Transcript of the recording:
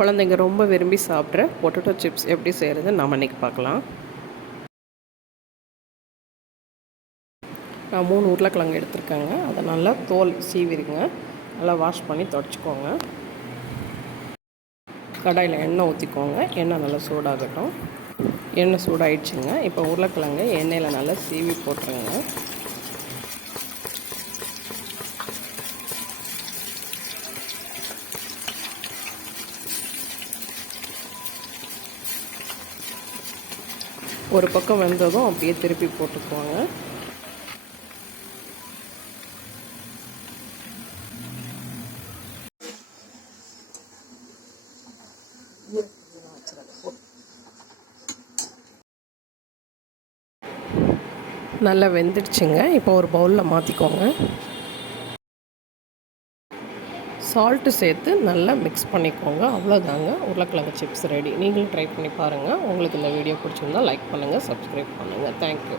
குழந்தைங்க ரொம்ப விரும்பி சாப்பிட்ற பொட்டேட்டோ சிப்ஸ் எப்படி செய்கிறது நம்ம இன்றைக்கி பார்க்கலாம். நான் 3 உருளைக்கிழங்கு எடுத்துருக்கேங்க. அதை நல்லா தோல் சீவிடுங்க. நல்லா வாஷ் பண்ணி துடைச்சிக்கோங்க. கடாயில் எண்ணெய் ஊற்றிக்கோங்க. எண்ணெய் நல்லா சூடாகட்டும். எண்ணெய் சூடாகிடுச்சுங்க. இப்போ உருளைக்கிழங்கு எண்ணெயில் நல்லா சீவி போட்டுருங்க. ஒரு பக்கம் வெந்ததும் அப்படியே திருப்பி போட்டுக்குவாங்க. நல்லா வெந்துடுச்சுங்க. இப்போ ஒரு பவுலில் மாற்றிக்கோங்க. சால்ட்டு சேர்த்து நல்லா மிக்ஸ் பண்ணிக்கோங்க. அவ்வளோதாங்க, உருளைக்கிழங்கு சிப்ஸ் ரெடி. நீங்களும் ட்ரை பண்ணி பாருங்கள். உங்களுக்கு இந்த வீடியோ பிடிச்சிருந்தால் லைக் பண்ணுங்கள், சப்ஸ்கிரைப் பண்ணுங்கள். தேங்க்யூ.